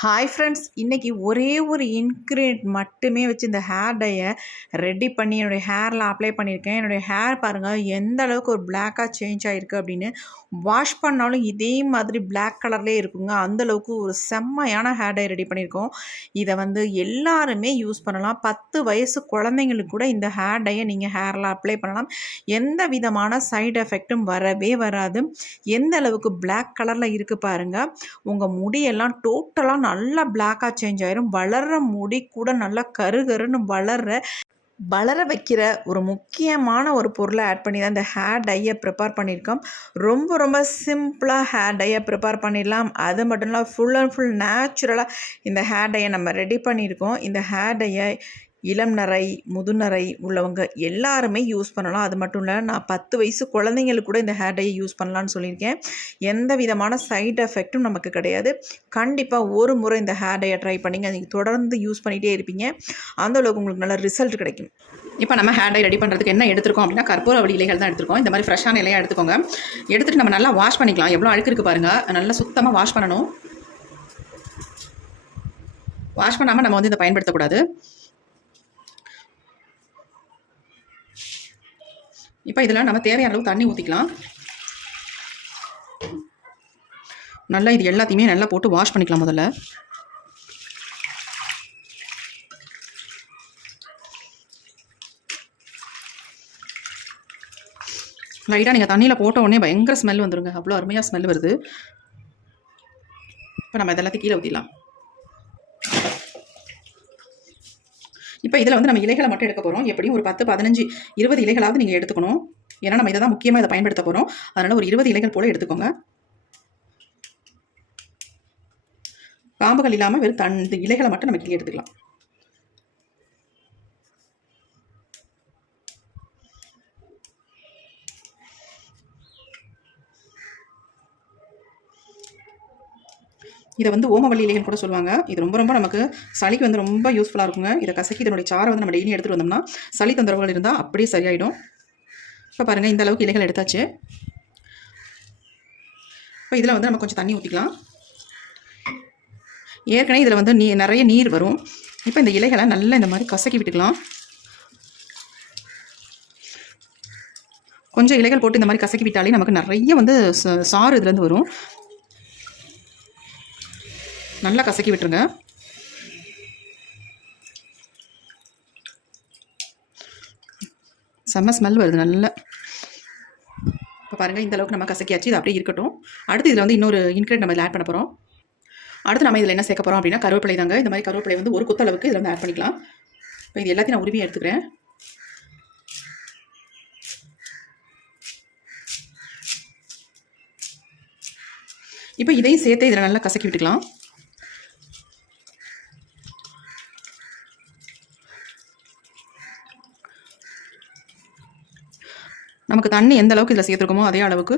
Hi friends, இன்றைக்கி ஒரே ஒரு இன்க்ரீடியன்ட் மட்டுமே வச்சு இந்த ஹேர் டையை ரெடி பண்ணி என்னுடைய ஹேரில் அப்ளை பண்ணியிருக்கேன். என்னுடைய ஹேர் பாருங்கள் எந்த அளவுக்கு ஒரு பிளாக்காக சேஞ்ச் ஆகிருக்கு அப்படின்னு. வாஷ் பண்ணாலும் இதே மாதிரி பிளாக் கலர்லேயே இருக்குங்க. அந்தளவுக்கு ஒரு செம்மையான ஹேர் டை ரெடி பண்ணியிருக்கோம். இதை எல்லாருமே யூஸ் பண்ணலாம். 10 வயசு குழந்தைங்களுக்கு கூட இந்த ஹேர் டையை நீங்கள் ஹேரில் அப்ளை பண்ணலாம். எந்த விதமான சைடு எஃபெக்ட்டும் வரவே வராது. எந்த அளவுக்கு பிளாக் கலரில் இருக்குது பாருங்கள். உங்கள் முடியெல்லாம் டோட்டலாக நல்லா பிளாக்காக சேஞ்ச் ஆயிரும். வளர்கிற முடி கூட நல்லா கருகருன்னு வளர வைக்கிற ஒரு முக்கியமான ஒரு பொருளை ஆட் பண்ணி தான் இந்த ஹேர் டையை ப்ரிப்பேர் பண்ணியிருக்கோம். ரொம்ப ரொம்ப சிம்பிளாக ஹேர் டையை ப்ரிப்பேர் பண்ணிடலாம். அது மட்டும் இல்லை, ஃபுல் அண்ட் ஃபுல் நேச்சுரலாக இந்த ஹேர் டையை நம்ம ரெடி பண்ணியிருக்கோம். இந்த ஹேர் டையை இளம் நரை, முதுநரை உள்ளவங்க எல்லாருமே யூஸ் பண்ணலாம். அது மட்டும் இல்லை, நான் 10 வயசு குழந்தைங்களுக்கு கூட இந்த ஹேர் டையை யூஸ் பண்ணலான்னு சொல்லியிருக்கேன். எந்த விதமான சைடு எஃபெக்ட்டும் நமக்கு கிடையாது. கண்டிப்பாக ஒரு முறை இந்த ஹேர் டையை ட்ரை பண்ணிங்க. நீங்கள் தொடர்ந்து யூஸ் பண்ணிகிட்டே இருப்பீங்க. அந்தளவுக்கு உங்களுக்கு நல்ல ரிசல்ட் கிடைக்கும். இப்போ நம்ம ஹேர் டை ரெடி பண்ணுறதுக்கு என்ன எடுத்துருக்கோம் அப்படின்னா, கற்பூரவள்ளி இலைகள் தான் எடுத்துருக்கோம். இந்த மாதிரி ஃப்ரெஷ்ஷான இலையாக எடுத்துக்கோங்க. எடுத்துகிட்டு நம்ம நல்லா வாஷ் பண்ணிக்கலாம். எவ்வளோ அழுக்கு இருக்குது பாருங்கள். நல்லா சுத்தமாக வாஷ் பண்ணணும். வாஷ் பண்ணாமல் நம்ம இதை பயன்படுத்தக்கூடாது. இப்போ இதில் நம்ம தேவையான அளவு தண்ணி ஊற்றிக்கலாம். நல்லா இது எல்லாத்தையுமே நல்லா போட்டு வாஷ் பண்ணிக்கலாம். முதல்ல லைட்டாக நீங்கள் தண்ணியில் போட்ட உடனே பயங்கர ஸ்மெல் வந்துடுங்க. அவ்வளோ அருமையாக ஸ்மெல் வருது. இப்போ நம்ம இதெல்லாத்தையும் கீழே ஊற்றிடலாம். இப்போ இதில் நம்ம இலைகளை மட்டும் எடுக்க போகிறோம். எப்படியும் ஒரு 10, 15, 20 இலைகளாவது நீங்கள் எடுத்துக்கணும். ஏன்னா நம்ம இதை தான் முக்கியமாக இதை பயன்படுத்த போகிறோம். அதனால் ஒரு 20 இலைகள் போல் எடுத்துக்கோங்க. காம்புகள் இல்லாமல் வெறும் இந்த இலைகளை மட்டும் நம்ம கீழே எடுத்துக்கலாம். இதை ஓமவல்லி இலைகள் கூட சொல்லுவாங்க. இது ரொம்ப ரொம்ப நமக்கு சளிக்கு ரொம்ப யூஸ்ஃபுல்லாக இருக்குங்க. இதை கசக்கி இதனுடைய சாரை நம்ம டெய்லி எடுத்துகிட்டு வந்தோம்னா சளி தொந்தரவுகள் இருந்தால் அப்படியே சரியாயிடும். இப்போ பாருங்கள், இந்த அளவுக்கு இலைகள் எடுத்தாச்சு. இப்போ இதில் நம்ம கொஞ்சம் தண்ணி ஊற்றிக்கலாம். ஏற்கனவே இதில் நிறைய நீர் வரும். இப்போ இந்த இலைகளை நல்லா இந்த மாதிரி கசக்கி விட்டுக்கலாம். கொஞ்சம் இலைகள் போட்டு இந்த மாதிரி கசக்கி விட்டாலே நமக்கு நிறைய சாறு இதுலேருந்து வரும். நல்லா கசக்கி விட்டுருங்க. செம்ம ஸ்மெல் வருது நல்லா. இப்போ பாருங்கள், இந்த அளவுக்கு நம்ம கசக்கியாச்சு. இது அப்படியே இருக்கட்டும். அடுத்து இதில் இன்னொரு இன்க்ரீடியன்ட் நம்ம இதில் ஆட் பண்ண போகிறோம். அடுத்து நம்ம இதில் என்ன சேர்க்க போகிறோம் அப்படின்னா, கருவேப்பிலை தாங்க. இந்த மாதிரி கருவேப்பிலை ஒரு கொத்தளவுக்கு இதில் ஆட் பண்ணிக்கலாம். இப்போ இது எல்லாத்தையும் நான் உருவி எடுத்துக்கிறேன். இப்போ இதையும் சேர்த்து இதில் நல்லா கசக்கி விட்டுக்கலாம். நமக்கு தண்ணி எந்த அளவுக்கு இதில் சேர்த்துருக்கோமோ அதே அளவுக்கு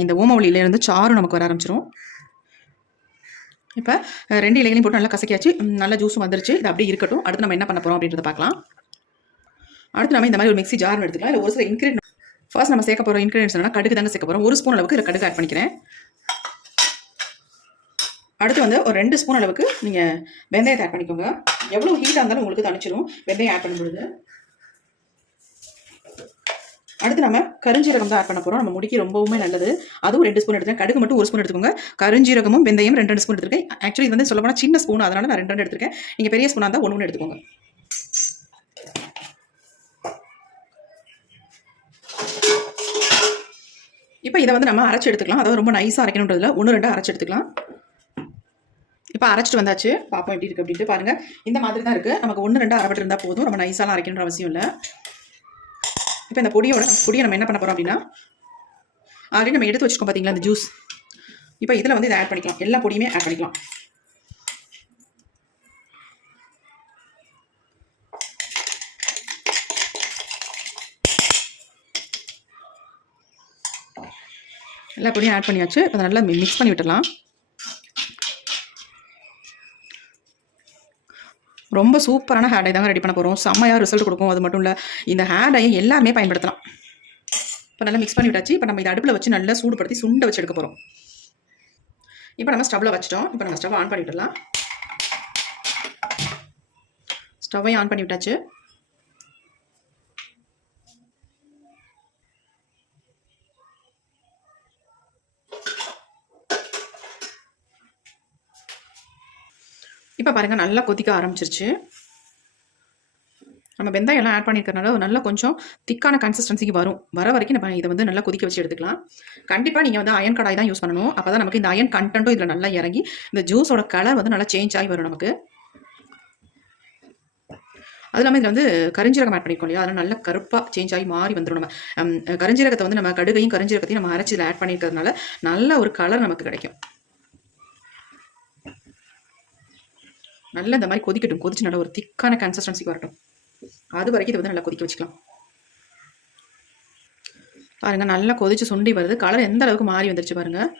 இந்த ஓமவல்லியிலேருந்து சாறு நமக்கு வர ஆரம்பிச்சிடும். இப்போ 2 இலைகளையும் போட்டு நல்லா கசக்கியாச்சு. நல்லா ஜூஸும் வந்துருச்சு. இது அப்படியே இருக்கட்டும். அடுத்து நம்ம என்ன பண்ண போகிறோம் அப்படின்றத பார்க்கலாம். அடுத்து நம்ம இந்த மாதிரி ஒரு மிக்ஸி ஜார் எடுத்துக்கலாம். இல்லை ஒரு சில இன்க்ரீடியன்ட் ஃபர்ஸ்ட் நம்ம சேர்க்க போகிற இன்க்ரீடியன்ஸ் என்னன்னா, கடுகு தாங்க சேர்க்க போகிறோம். 1 ஸ்பூன் அளவுக்கு இதில் கடுகு ஆட் பண்ணிக்கிறேன். அடுத்து ஒரு 2 ஸ்பூன் அளவுக்கு நீங்கள் வெந்தயத்தை ஆட் பண்ணிக்கோங்க. எவ்வளோ ஹீட்டாக இருந்தாலும் உங்களுக்கு தணிச்சிடும் வெந்தயம் ஆட் பண்ணும்பொழுது. அடுத்து நம்ம கருஞ்சீரகம் தான் ஆட் பண்ண போகிறோம். நம்ம முடிக்கு ரொம்பவுமே நல்லது. அதுவும் 2 ஸ்பூன் எடுத்துக்கேன். கடுகு மட்டும் 1 ஸ்பூன் எடுத்துக்கோங்க. கருஞ்சீரகமும் வெந்தயம் 2 ஸ்பூன் எடுத்துருக்கேன். ஆக்சுவலி இது சொல்ல போனால் சின்ன ஸ்பூன், அதனால நான் 2 எடுத்துருக்கேன். நீங்கள் பெரிய ஸ்பூனாக இருந்தால் 1 எடுத்துக்கோங்க. இப்போ இதை நம்ம அரைச்சி எடுத்துக்கலாம். அதாவது ரொம்ப நைஸாக அரைக்கணுன்றதுல 1, 2 அரைச்சி எடுத்துக்கலாம். இப்போ அரைச்சிட்டு வந்தாச்சு. பார்ப்போம் எப்படி இருக்குது அப்படின்ட்டு. பாருங்கள், இந்த மாதிரி தான் இருக்குது. நமக்கு 1, 2 அரைப்பட்டு இருந்தால் போதும். நம்ம நைஸாலாம் அரைக்கணுன்ற அவசியம் இல்லை. இப்போ இந்த பொடியை நம்ம என்ன பண்ண போகிறோம் அப்படின்னா, ஆல்ரெடி நம்ம எடுத்து வச்சுக்கோம் பார்த்தீங்களா இந்த ஜூஸ். இப்போ இதில் இதை ஆட் பண்ணிக்கலாம். எல்லா பொடியுமே ஆட் பண்ணிக்கலாம். எல்லா பொடியும் ஆட் பண்ணியாச்சு. அதை நல்லா மிக்ஸ் பண்ணி விட்டுடலாம். ரொம்ப சூப்பரான ஹேர் டை தாங்க ரெடி பண்ண போகிறோம். செம்மையாக ரிசல்ட் கொடுக்கும். அது மட்டும் இல்லை, இந்த ஹேர் டையை எல்லாருமே பயன்படுத்தலாம். இப்போ நல்லா மிக்ஸ் பண்ணி விட்டாச்சு. இப்போ நம்ம இதை அடுப்பில் வச்சு நல்லா சூடுபடுத்தி சுண்டை வச்சு எடுக்க போகிறோம். இப்போ நம்ம ஸ்டவ்வில் வச்சிட்டோம். இப்போ நம்ம ஸ்டவ் ஆன் பண்ணிவிடலாம். ஸ்டவ்வையும் ஆன் பண்ணி விட்டாச்சு. இப்போ பாருங்கள் நல்லா கொதிக்க ஆரம்பிச்சிருச்சு. நம்ம வெந்தயம் எல்லாம் ஆட் பண்ணியிருக்கறனால நல்லா கொஞ்சம் திக்கான கன்சிஸ்டன்சிக்கு வர வரைக்கும் நம்ம இதை வந்து நல்லா கொதிக்க வச்சு எடுத்துக்கலாம். கண்டிப்பாக நீங்கள் வந்து அயன் கடாய் தான் யூஸ் பண்ணணும். அப்போ தான் நமக்கு இந்த அயன் கண்டென்ட்டும் இதில் நல்லா இறங்கி இந்த ஜூஸோட கலர் வந்து நல்லா சேஞ்ச் ஆகி வரும் நமக்கு. அது இல்லாமல் இதில் வந்து கரிஞ்சீரகம் ஆட் பண்ணியிருக்கோம் இல்லையா, அதனால் நல்லா கருப்பாக சேஞ்ச் ஆகி மாறி வந்துடும். நம்ம கரிஞ்சீரகத்தை வந்து நம்ம கடுகையும் கரிஞ்சீரகத்தையும் நம்ம அரைச்சி இதில் ஆட் பண்ணியிருக்கிறதுனால நல்ல ஒரு கலர் நமக்கு கிடைக்கும். நல்லா இந்த மாதிரி கொதிக்கட்டும். கொதிச்சு நல்லா ஒரு திக்கான கன்சிஸ்டன்சிக்கு வரட்டும். அது வரைக்கும் இதை வந்து நல்லா கொதிக்க வச்சுக்கலாம். பாருங்கள் நல்லா கொதிச்சு சுண்டி வருது. கலர் எந்த அளவுக்கு மாறி வந்துருச்சு பாருங்கள்.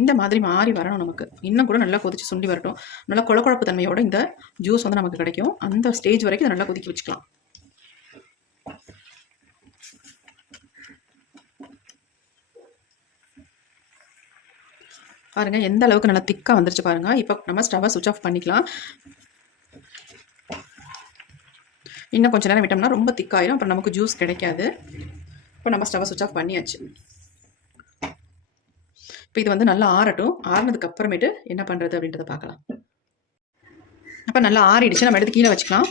இந்த மாதிரி மாறி வரணும் நமக்கு. இன்னும் கூட நல்லா கொதிச்சு சுண்டி வரட்டும். நல்லா குழக்குழப்பு தன்மையோட இந்த ஜூஸ் வந்து நமக்கு கிடைக்கும். அந்த ஸ்டேஜ் வரைக்கும் இதை நல்லா கொதிக்க வச்சுக்கலாம். பாருங்கள் எந்த அளவுக்கு நல்லா திக்காக வந்துருச்சு பாருங்கள். இப்போ நம்ம ஸ்டவ்வை சுவிட்ச் ஆஃப் பண்ணிக்கலாம். இன்னும் கொஞ்சம் நேரம் விட்டோம்னா ரொம்ப திக்காயிரும். அப்புறம் நமக்கு ஜூஸ் கிடைக்காது. இப்போ நம்ம ஸ்டவ்வை சுவிட்ச் ஆஃப் பண்ணியாச்சு. இப்போ இது வந்து நல்லா ஆறட்டும். ஆறினதுக்கு அப்புறமேட்டு என்ன பண்ணுறது அப்படின்றத பார்க்கலாம். அப்போ நல்லா ஆறிடுச்சு. நம்ம எடுத்து கீழே வச்சுக்கலாம்.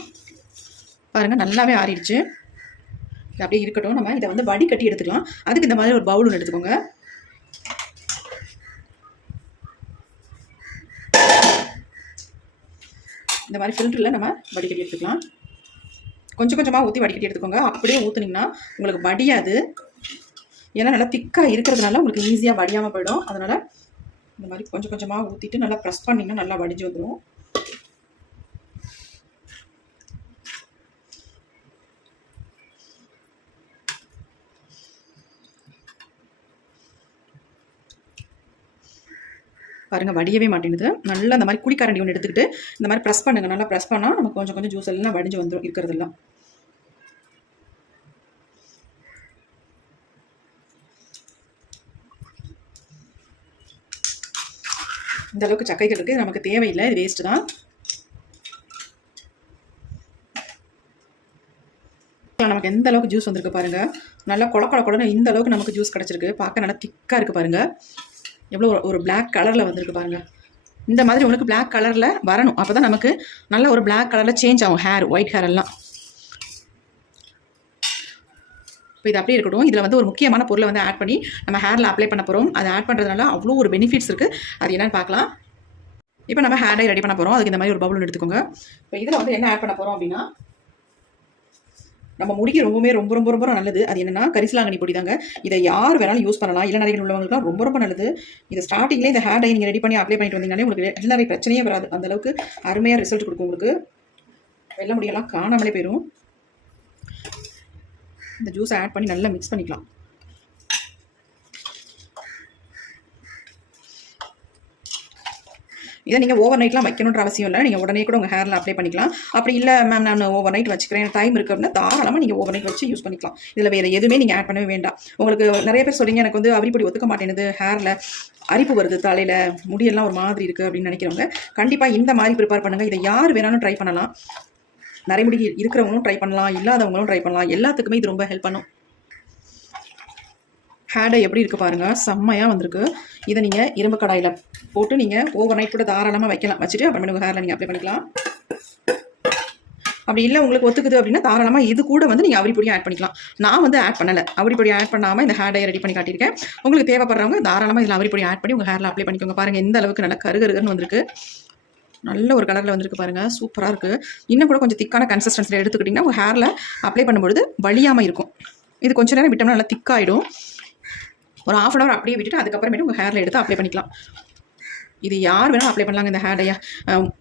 பாருங்கள் நல்லாவே ஆறிடுச்சு. இது அப்படியே இருக்கட்டும். நம்ம இதை வந்து வடிகட்டி எடுத்துக்கலாம். அதுக்கு இந்த மாதிரி ஒரு பவுல் ஒன்று எடுத்துக்கோங்க. இந்த மாதிரி ஃபில்டரில் நம்ம வடிகட்டி எடுத்துக்கலாம். கொஞ்சம் கொஞ்சமாக ஊற்றி வடிகட்டி எடுத்துக்கோங்க. அப்படியே ஊற்றுனீங்கன்னா உங்களுக்கு வடியாது. ஏன்னா நல்லா திக்காக இருக்கிறதுனால உங்களுக்கு ஈஸியாக வடியாமல் போயிடும். அதனால் இந்த மாதிரி கொஞ்சம் கொஞ்சமாக ஊற்றிட்டு நல்லா ப்ரெஸ் பண்ணிங்கன்னா நல்லா வடிஞ்சு வந்துடும். பாருங்கள் வடியவே மாட்டேங்குது. நல்லா இந்த மாதிரி குடிக்கரண்டி ஒன்று எடுத்துக்கிட்டு இந்த மாதிரி ப்ரெஸ் பண்ணுங்கள். நல்லா ப்ரெஸ் பண்ணால் நமக்கு கொஞ்சம் கொஞ்சம் ஜூஸ் எல்லாம் வடிஞ்சு வந்துடும் இருக்கிறதெல்லாம். இந்த அளவுக்கு சக்கைகள் இருக்குது. நமக்கு தேவையில்லை. இது வேஸ்ட்டு தான். நமக்கு எந்த அளவுக்கு ஜூஸ் வந்திருக்கு பாருங்கள். நல்லா கொழன்னு இந்த அளவுக்கு நமக்கு ஜூஸ் கிடச்சிருக்கு. பார்க்க நல்லா திக்காக இருக்குது பாருங்கள். எவ்வளோ ஒரு பிளாக் கலரில் வந்திருக்கு பாருங்கள். இந்த மாதிரி உங்களுக்கு பிளாக் கலரில் வரணும். அப்போ தான் நமக்கு நல்ல ஒரு பிளாக் கலரில் சேஞ்ச் ஆகும் ஹேர், ஒயிட் ஹேர் எல்லாம். இப்போ இது அப்படியே இருக்கட்டும். இதில் வந்து ஒரு முக்கியமான பொருளை வந்து ஆட் பண்ணி நம்ம ஹேரில் அப்ளை பண்ண போகிறோம். அதை ஆட் பண்ணுறதுனால அவ்வளோ ஒரு பெனிஃபிட்ஸ் இருக்குது. அது என்னென்னு பார்க்கலாம். இப்போ நம்ம ஹேர் டை ரெடி பண்ண போகிறோம். அதுக்கு இந்த மாதிரி ஒரு பவுல் எடுத்துக்கோங்க. இப்போ இதில் வந்து என்ன ஆட் பண்ண போகிறோம் அப்படின்னா, நம்ம முடிக்கு ரொம்பவே ரொம்ப ரொம்ப ரொம்ப நல்லது. அது என்னென்னா கரிசலாங்கண்ணி பொடி தாங்க. இதை யார் வேணாலும் யூஸ் பண்ணலாம். இளநரைகள் உள்ளவங்களுக்குலாம் ரொம்ப ரொம்ப நல்லது. இது ஸ்டார்டிங்லேயே இந்த ஹேர் டை நீங்கள் ரெடி பண்ணி அப்ளை பண்ணிட்டு வந்தீங்கன்னாலே உங்களுக்கு இளநரை பிரச்சனையே வராது. அந்தளவுக்கு அருமையாக ரிசல்ட் கொடுக்கும். உங்களுக்கு வெள்ளை முடியெல்லாம் காணாமலே போயிடும். இந்த ஜூஸை ஆட் பண்ணி நல்லா மிக்ஸ் பண்ணிக்கலாம். இதை நீங்கள் ஓவர் நைட்லாம் வைக்கணுன்ற அவசியம் இல்லை. நீங்கள் உடனே கூட உங்கள் ஹேரில் அப்ளை பண்ணிக்கலாம். அப்படி இல்லை மேம் நான் ஓவர் நைட் வச்சுக்கிறேன், டைம் இருக்குது அப்படின்னா தாராளமாக நீங்கள் ஓவர் நைட் வச்சு யூஸ் பண்ணிக்கலாம். இதில் வேறு எதுவுமே நீங்கள் ஆட் பண்ணவே வேண்டாம். உங்களுக்கு நிறைய பேர் சொல்லிங்க எனக்கு வந்து அரிப்பொடி ஒத்துக்க மாட்டேங்குது, ஹேரில் அரிப்பு வருது, தலையில் முடியெல்லாம் ஒரு மாதிரி இருக்குது அப்படின்னு நினைக்கிறவங்க கண்டிப்பாக இந்த மாதிரி ப்ரிப்பேர் பண்ணுங்கள். இதை யார் வேணாலும் ட்ரை பண்ணலாம். நரைமுடி இருக்கிறவங்களும் ட்ரை பண்ணலாம், இல்லாதவங்களும் ட்ரை பண்ணலாம். எல்லாத்துக்குமே இது ரொம்ப ஹெல்ப் பண்ணும். ஹேடை எப்படி இருக்குது பாருங்கள். செம்மையாக வந்திருக்கு. இதை நீங்கள் இரும்பு கடாயில் போட்டு நீங்கள் ஓவர் நைட் கூட தாராளமாக வைக்கலாம். வச்சுட்டு அப்புறமே உங்கள் ஹேரில் நீங்கள் அப்ளை பண்ணிக்கலாம். அப்படி இல்லை உங்களுக்கு ஒத்துக்குது அப்படின்னா தாராளமாக இது கூட வந்து நீங்கள் அவரிப்பொடியும் ஆட் பண்ணிக்கலாம். நான் வந்து ஆட் பண்ணலை. அவரிப்பொடி ஆட் பண்ணாமல் இந்த ஹேர் டையை ரெடி பண்ணி காட்டியிருக்கேன். உங்களுக்கு தேவைப்படுறவங்க தாராளமாக இதில் அவரிப்பொடி ஆட் பண்ணி உங்கள் ஹேரில் அப்ளை பண்ணிக்கோங்க. பாருங்கள் எந்த அளவுக்கு நல்லா கருகருன்னு வந்திருக்கு. நல்ல ஒரு கலரில் வந்திருக்கு பாருங்கள். சூப்பராக இருக்குது. இன்னும் கூட கொஞ்சம் திக்கான கன்சிஸ்டன்சியில் எடுத்துக்கிட்டிங்கன்னா உங்கள் ஹேரில் அப்ளை பண்ணும்பொழுது வலியாமல் இருக்கும். இது கொஞ்சம் நேரம் விட்டோம்னா நல்லா திக்காகிடும். ஒரு ½ hour அப்படியே விட்டுட்டு அதுக்கப்புறமேட்டு உங்கள் ஹேரில் எடுத்து அப்ளை பண்ணிக்கலாம். இது யார் வேணாலும் அப்ளை பண்ணலாங்க. இந்த ஹேர் டையை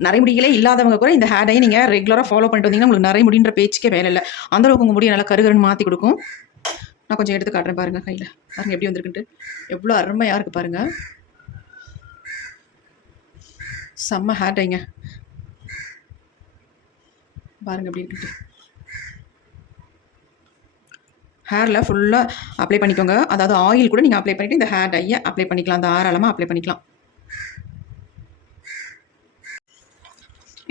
நரைமுடிகளே இல்லாதவங்க கூட இந்த ஹேர் டையை நீங்கள் ரெகுலராக ஃபாலோ பண்ணிட்டு வந்தீங்கன்னா உங்களுக்கு நரைமுடின்ற பேச்சுக்கே வேலை இல்லை. அந்தளவுக்கு உங்கள் முடியை நல்லா கருகருன்னு மாற்றி கொடுக்கும். நான் கொஞ்சம் எடுத்து காட்டுறேன் பாருங்கள். கையில் பாருங்கள் எப்படி வந்திருக்குன்ட்டு. எவ்வளோ அருமையாக இருக்குது பாருங்கள். செம்ம ஹேர் டைங்க. பாருங்கள் எப்படி இருக்குன்ட்டு. ஹேரில் ஃபுல்லாக அப்ளை பண்ணிக்கோங்க. அதாவது ஆயில் கூட நீங்கள் அப்ளை பண்ணிவிட்டு இந்த ஹேர் டையை அப்ளை பண்ணிக்கலாம். தாராளமாக அப்ளை பண்ணிக்கலாம்.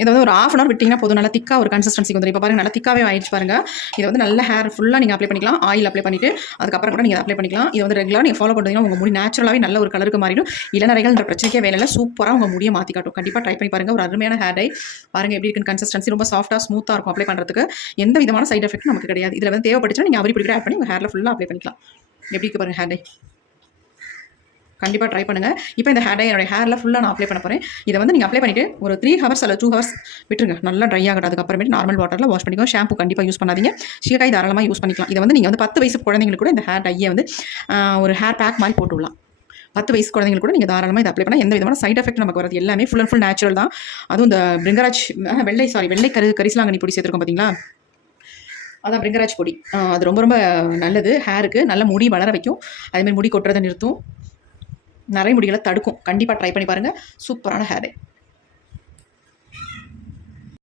இதை வந்து ஒரு ½ hour விட்டிங்கன்னா போதும். நல்லா திக்காக ஒரு கன்சிஸ்டன்சி வந்துடும். இப்போ பாருங்கள் நல்லா திக்காகவே ஆயிடுச்சு பாருங்கள். இதை வந்து நல்ல ஹேர் ஃபுல்லாக நீங்கள் அப்ளை பண்ணிக்கலாம். ஆயில் அப்ளை பண்ணிவிட்டு அதுக்கப்புறம் கூட நீங்கள் அப்ளை பண்ணிக்கலாம். இதை வந்து ரெகுலராக நீங்கள் ஃபாலோ பண்ணுறீங்கன்னா உங்கள் முடி நேச்சுரலாகவே நல்ல ஒரு கலருக்கு மாறிடும். இளநரைகள்ன்ற பிரச்சனைக்கே வேலை இல்லை. சூப்பராக உங்கள் முடியை மாற்றி காட்டும். கண்டிப்பாக ட்ரை பண்ணி பாருங்கள். ஒரு அருமையான ஹேர் டை பாருங்கள் எப்படி இருக்குன்னு. கன்சிஸ்டன்சி ரொம்ப சாஃப்ட்டாக ஸ்மூத்தாக இருக்கும். அப்ளை பண்ணுறதுக்கு எந்த விதமான சைட் எஃபெக்ட்டும் நமக்கு கிடையாது. இதில் வந்து தேவைப்பட்டுச்சுன்னா நீங்கள் அவரி பிடிக்கிற ஆட் பண்ணி உங்கள் ஹேரில் ஃபுல்லாக அப்ளை பண்ணிக்கலாம். எப்படி இருக்கு பாருங்கள் ஹேர் டை. கண்டிப்பாக ட்ரை பண்ணுங்கள். இப்போ இந்த ஹேர் டை என்னோட ஹேரில் ஃபுல்லாக நான் அப்ளை பண்ண போகிறேன். இதை வந்து நீங்கள் அப்ளை பண்ணிவிட்டு ஒரு 3 hours அல்ல 2 hours விட்டுருங்க. நல்லா ட்ரை ஆகட்டும். அதுக்கப்புறமேட்டு நார்மல் வாட்டரில் வாஷ் பண்ணிக்கோ. ஷாம்பு கண்டிப்பாக யூஸ் பண்ணாதீங்க. சீக்காய் தாராளமாக யூஸ் பண்ணிக்கலாம். இதை வந்து நீங்கள் வந்து 10 வயசு குழந்தைங்களுக்கு கூட இந்த ஹேர் டையை வந்து ஒரு ஹேர் பேக் மாதிரி போட்டு விடலாம். 10 வயசு குழந்தைங்களுக்கு கூட நீங்கள் தாராளமாக இதை அப்ளை பண்ணால் எந்த விதமான சைட் எஃபெக்ட் நமக்கு வரது. எல்லாமே ஃபுல் அண்ட் ஃபுல் நேச்சுரல் தான். அதுவும் இந்த பிரிங்கராஜ் வெள்ளை கரிசலாங்கண்ணி பொடி சேர்த்துருக்கோம் பார்த்தீங்களா, அதான் பிரிங்கராஜ் பொடி. அது ரொம்ப ரொம்ப நல்லது ஹேருக்கு. நல்ல முடி வளர வைக்கும். அதேமாதிரி முடி கொட்டுறதை நிறுத்தும். நிறைய முடிகளை தடுக்கும். கண்டிப்பாக ட்ரை பண்ணி பாருங்கள். சூப்பரான ஹேர் டை.